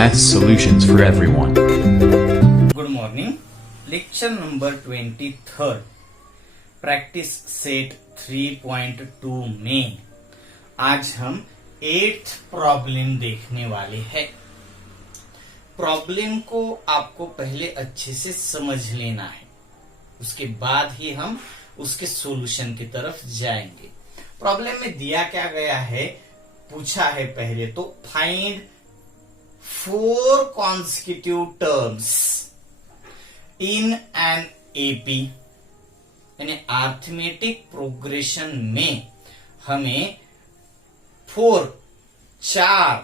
Math solutions for everyone. Good morning. Lecture number 23 practice set 3.2 में आज हम 8th problem देखने वाले हैं। प्रॉब्लम को आपको पहले अच्छे से समझ लेना है, उसके बाद ही हम उसके सॉल्यूशन की तरफ जाएंगे। प्रॉब्लम में दिया क्या गया है, पूछा है पहले तो find 4 consecutive terms in an AP, यानी अर्थमेटिक प्रोग्रेशन में हमें 4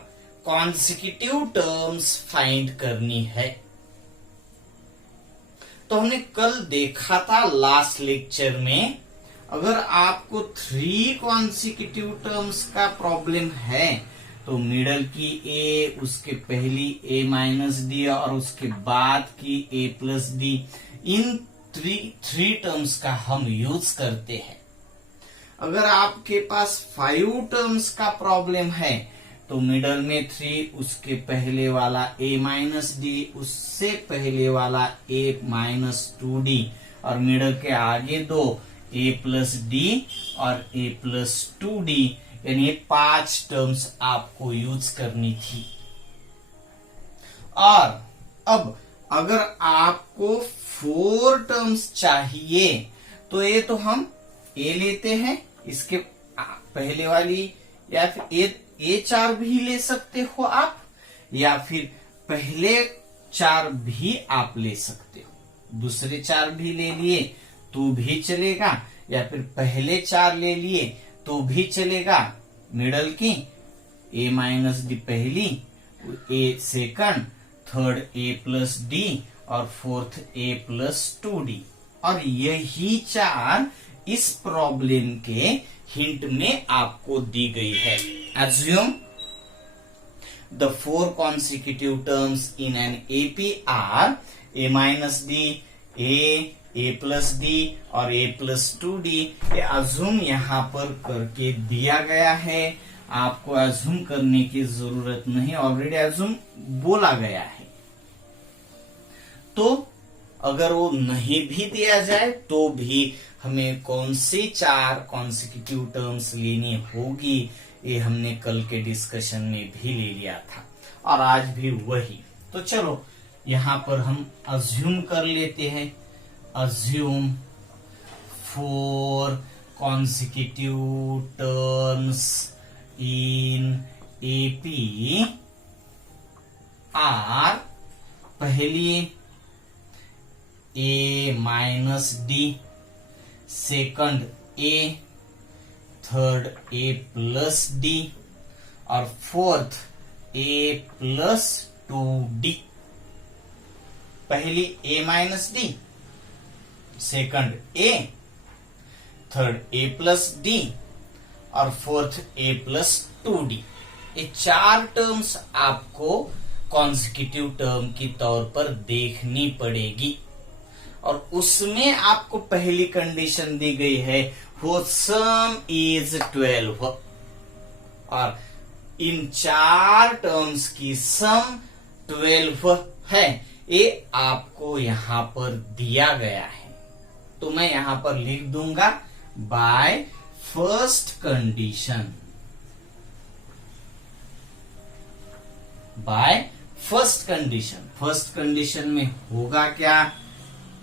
कॉन्सिक्यूटिव टर्म्स फाइंड करनी है। तो हमने कल देखा था लास्ट लेक्चर में, अगर आपको 3 कॉन्सिक्यूटिव टर्म्स का प्रॉब्लम है तो मिडल की ए, उसके पहली ए माइनस डी और उसके बाद की ए प्लस डी, इन 3 टर्म्स का हम यूज करते हैं। अगर आपके पास 5 टर्म्स का प्रॉब्लम है तो मिडल में 3, उसके पहले वाला ए माइनस डी, उससे पहले वाला ए माइनस 2d और मिडल के आगे 2 ए प्लस डी और ए प्लस 2d, यानी 5 टर्म्स आपको यूज करनी थी। और अब अगर आपको 4 टर्म्स चाहिए तो ये तो हम ए लेते हैं, इसके पहले वाली, या फिर ए 4 भी ले सकते हो आप, या फिर पहले 4 भी आप ले सकते हो, दूसरे 4 भी ले लिए तो भी चलेगा, या फिर पहले 4 ले लिए तो भी चलेगा। मिडल की ए माइनस डी पहली, A second, third A plus D और फोर्थ ए प्लस 2d, और यही 4 इस प्रॉब्लम के हिंट में आपको दी गई है। Assume the 4 consecutive terms in an AP are a minus d, a plus d और a plus 2d। ये अज्यूम यहाँ पर करके दिया गया है, आपको अज्यूम करने की जरूरत नहीं, ऑलरेडी अज्यूम बोला गया है। तो अगर वो नहीं भी दिया जाए तो भी हमें कौन सी 4 कॉन्सिक्यूटिव टर्म्स लेनी होगी, ये हमने कल के डिस्कशन में भी ले लिया था और आज भी वही। तो चलो यहाँ पर हम अज्यूम कर लेते हैं। Assume 4 consecutive terms in AP are पहली a minus D, second a, third a plus D और फोर्थ a प्लस 2d। पहली a minus D, second a, third a plus D और फोर्थ a प्लस 2d। ये 4 terms आपको consecutive term की तौर पर देखनी पड़ेगी, और उसमें आपको पहली कंडीशन दी गई है वो सम इज 12, और इन 4 टर्म्स की सम 12 है, ये आपको यहां पर दिया गया है। तो मैं यहां पर लिख दूंगा by first condition, by first condition. First condition में होगा क्या,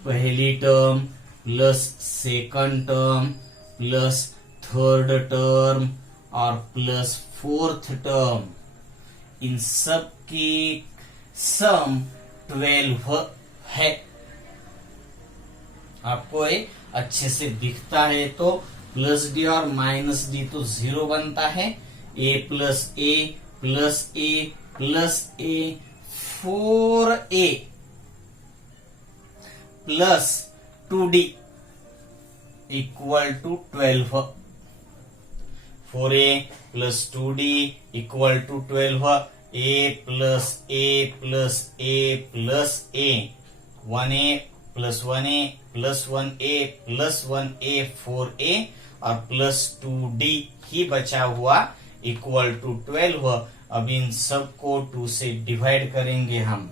पहली term plus second term plus third term और प्लस फोर्थ टर्म, इन सब की सम 12 है। आपको ये अच्छे से दिखता है तो प्लस डी और माइनस डी तो 0 बनता है, A plus A plus A plus A 4a plus 2d equal to 12, 4a plus 2d equal to 12, a plus a plus a plus a, 1a plus 1a plus 1a plus 1a 4a और plus 2d ही बचा हुआ equal to 12, अब इन सब को 2 से divide करेंगे हम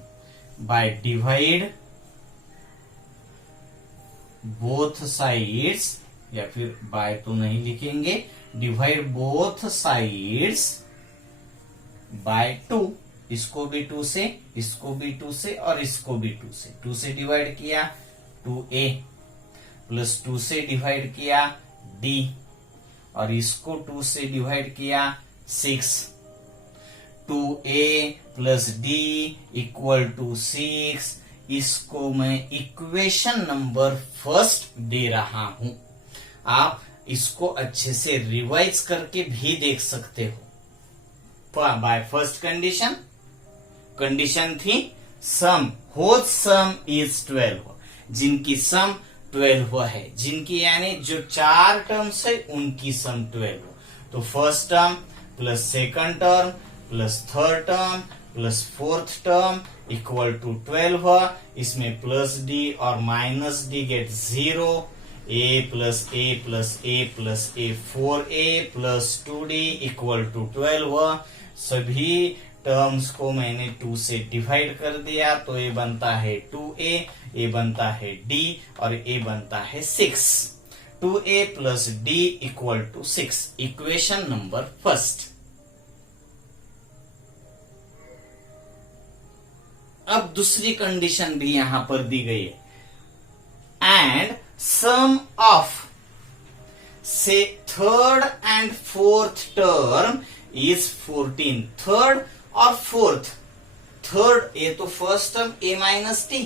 by divide both sides, या फिर बाय तो नहीं लिखेंगे, डिवाइड बोथ साइड्स बाय 2। इसको भी 2 से, इसको भी 2 से और इसको भी 2 से। 2 से डिवाइड किया 2a प्लस 2 से डिवाइड किया d और इसको 2 से डिवाइड किया 6। 2a plus d equal to 6। इसको मैं इक्वेशन नंबर फर्स्ट दे रहा हूं। आप इसको अच्छे से रिवाइज करके भी देख सकते हो। बाय फर्स्ट कंडीशन थी सम होल सम इज 12, जिनकी सम 12 है, जिनकी यानी जो 4 टर्म्स है उनकी सम 12 हो। तो first term plus second term plus third term plus fourth term equal to 12। इसमें प्लस डी और minus D get 0। a plus a plus a plus a 4a plus 2d equal to 12। सभी terms को मैंने 2 से divide कर दिया, तो ये बनता है 2a, ये बनता है d और ये बनता है 6। 2a plus d equal to 6, equation number first. अब दूसरी कंडीशन भी यहां पर दी गई है। एंड सम ऑफ से third and fourth term is 14। Third और फोर्थ, थर्ड ए तो first term a minus T,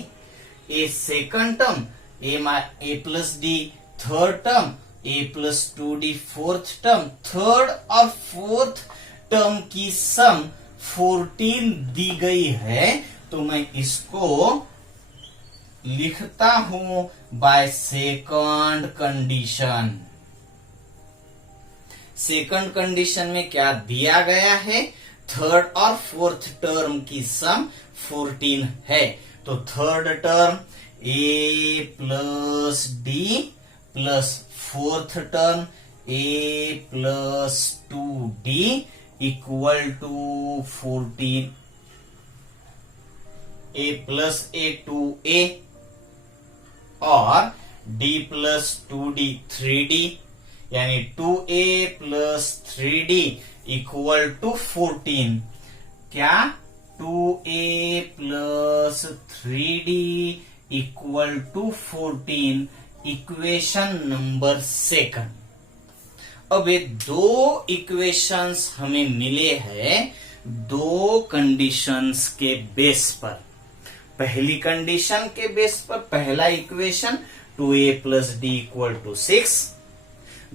ए second term a plus D, third term a plus 2d, fourth term, third और फोर्थ टर्म की sum 14 दी गई है। तो मैं इसको लिखता हूं by second condition. Second condition में क्या दिया गया है? थर्ड और फोर्थ टर्म की सम 14 है। तो third term a plus D plus fourth term a plus 2d equal to 14। a plus a 2a और d प्लस 2d 3d, यानी 2a plus 3d equal to 14। क्या? 2a plus 3d equal to 14, equation number second. अब ये दो equations हमें मिले हैं दो कंडीशंस के बेस पर। पहली कंडीशन के बेस पर पहला equation 2a plus D equal to 6,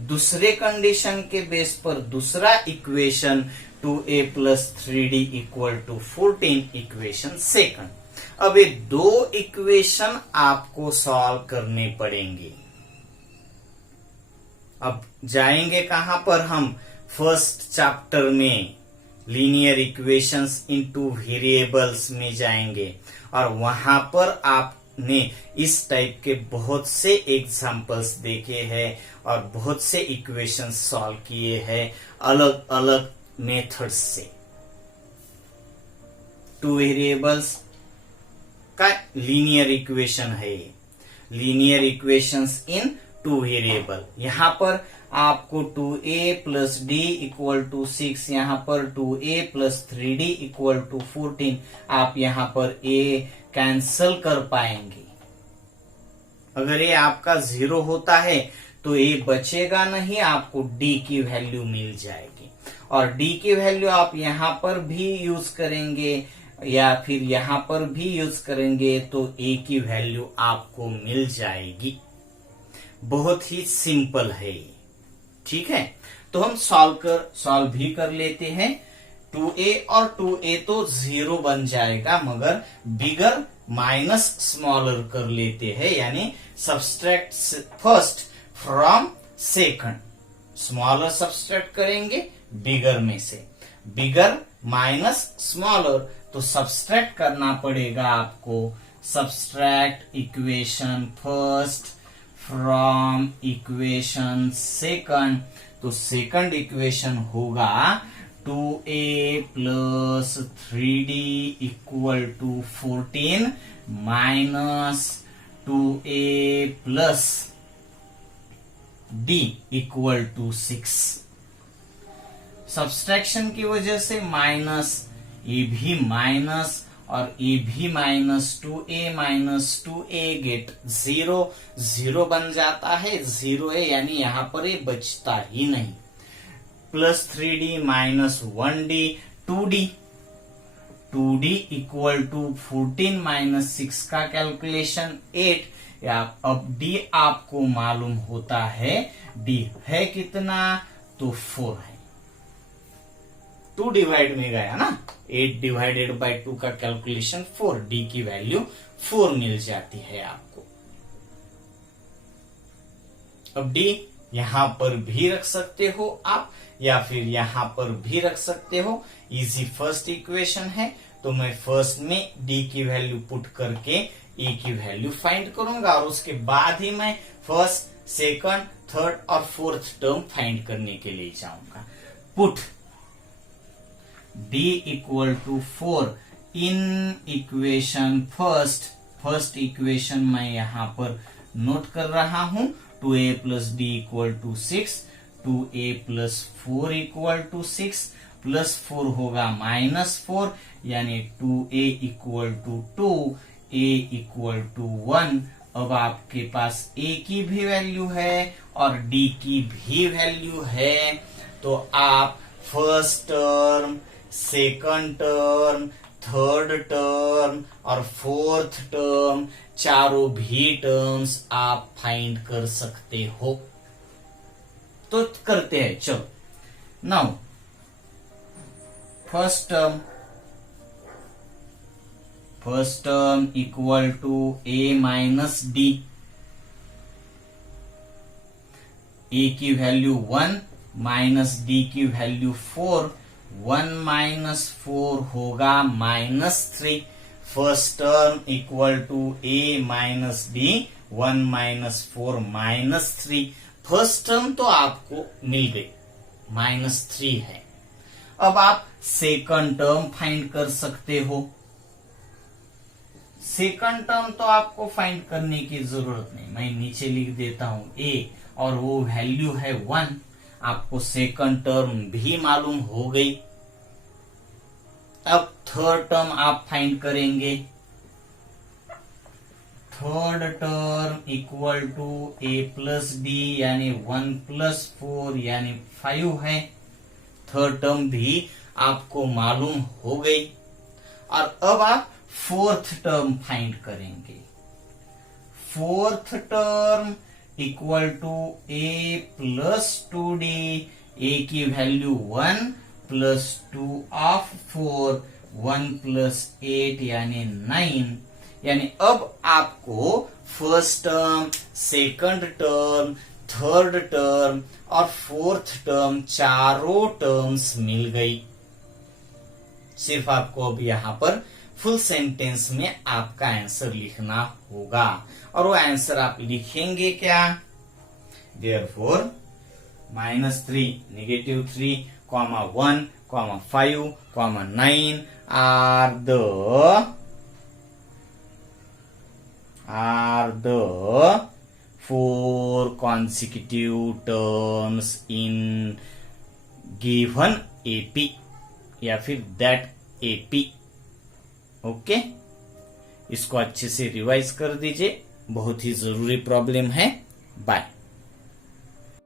दूसरे कंडीशन के बेस पर दूसरा equation 2a plus 3d equal to 14, equation second. अब ये दो इक्वेशन आपको सॉल्व करने पड़ेंगे। अब जाएंगे कहां पर हम? फर्स्ट चैप्टर में लीनियर इक्वेशंस इन टू वेरिएबल्स में जाएंगे और वहां पर आपने इस टाइप के बहुत से एग्जाम्पल्स देखे हैं और बहुत से इक्वेशंस सॉल्व किए हैं अलग अलग मेथड्स से। टू वेरिएबल्स का लीनियर इक्वेशन है, लीनियर इक्वेशंस इन टू वेरिएबल। यहां पर आपको 2a plus D equal to 6, यहां पर 2a plus 3d equal to 14। आप यहां पर a कैंसल कर पाएंगे। अगर ये आपका 0 होता है तो a बचेगा नहीं, आपको d की वैल्यू मिल जाएगी। और d की वैल्यू आप यहां पर भी यूज करेंगे या फिर यहां पर भी यूज करेंगे तो a की वैल्यू आपको मिल जाएगी। बहुत ही सिंपल है, ठीक है। तो हम सॉल्व भी कर लेते हैं। 2a और 2a तो 0 बन जाएगा, मगर बिगर माइनस स्मॉलर कर लेते हैं, यानी subtract first from second. Smaller subtract करेंगे बिगर में से, बिगर माइनस स्मॉलर, तो सब्सट्रैक्ट करना पड़ेगा आपको। Subtract equation first from equation second, तो सेकंड इक्वेशन होगा 2a plus 3d equal to 14 minus 2a plus d equal to 6। Subtraction की वजह से माइनस, ए भी माइनस और ए भी -2a गेट 0, 0 बन जाता है, 0 है यानी यहां पर ये बचता ही नहीं। Plus 3d minus 1d, 2d equal to 14 minus 6 का कैलकुलेशन 8। या अब d आपको मालूम होता है, d है कितना, तो 4 है। 2 डिवाइड में गया ना, 8 डिवाइडेड बाय 2 का कैलकुलेशन 4, d की वैल्यू 4 मिल जाती है आपको। अब d यहां पर भी रख सकते हो आप, या फिर यहां पर भी रख सकते हो। इजी फर्स्ट इक्वेशन है, तो मैं फर्स्ट में d की वैल्यू पुट करके e की वैल्यू फाइंड करूंगा, और उसके बाद ही मैं फर्स्ट, सेकंड, थर्ड और फोर्थ टर्म फाइंड करने के लिए जाऊंगा। Put d equal to 4 in equation first equation मैं यहां पर नोट कर रहा हूं। 2a plus d equal to 6, 2a plus 4 equal to 6, plus 4 होगा -4, यानी 2a equal to 2, a equal to 1। अब आपके पास a की भी वैल्यू है और d की भी वैल्यू है, तो आप first term, second term, third term और फोर्थ टर्म, चारों भी टर्म्स आप फाइंड कर सकते हो। तो करते हैं, चलो। Now first term equal to a minus d, a की वैल्यू 1 माइनस d की वैल्यू 4, 1 माइनस 4 होगा -3। First term equal to a minus d, 1 minus 4 -3। First term तो आपको मिल गई, -3 है। अब आप सेकंड टर्म फाइंड कर सकते हो। सेकंड टर्म तो आपको फाइंड करने की जरूरत नहीं, मैं नीचे लिख देता हूं a, और वो वैल्यू है 1। आपको सेकंड टर्म भी मालूम हो गई। अब थर्ड टर्म आप फाइंड करेंगे। Third term equal to a plus D, यानी 1 प्लस 4 यानी 5 है। थर्ड टर्म भी आपको मालूम हो गई। और अब आप फोर्थ टर्म फाइंड करेंगे। Fourth term equal to a plus 2d, a की वैल्यू 1 प्लस 2 ऑफ 4, 1 प्लस 8 यानी 9। यानी अब आपको first term, second term, third term और फोर्थ टर्म, चारों टर्म्स मिल गई। सिर्फ आपको अब यहां पर फुल सेंटेंस में आपका आंसर लिखना होगा। और वो आंसर आप लिखेंगे क्या? Therefore, -3, -3, -1, -5, -9 are the 4 consecutive terms in given AP या फिर that AP। ओके, इसको अच्छे से रिवाइज कर दीजिए, बहुत ही जरूरी प्रॉब्लम है। बाय।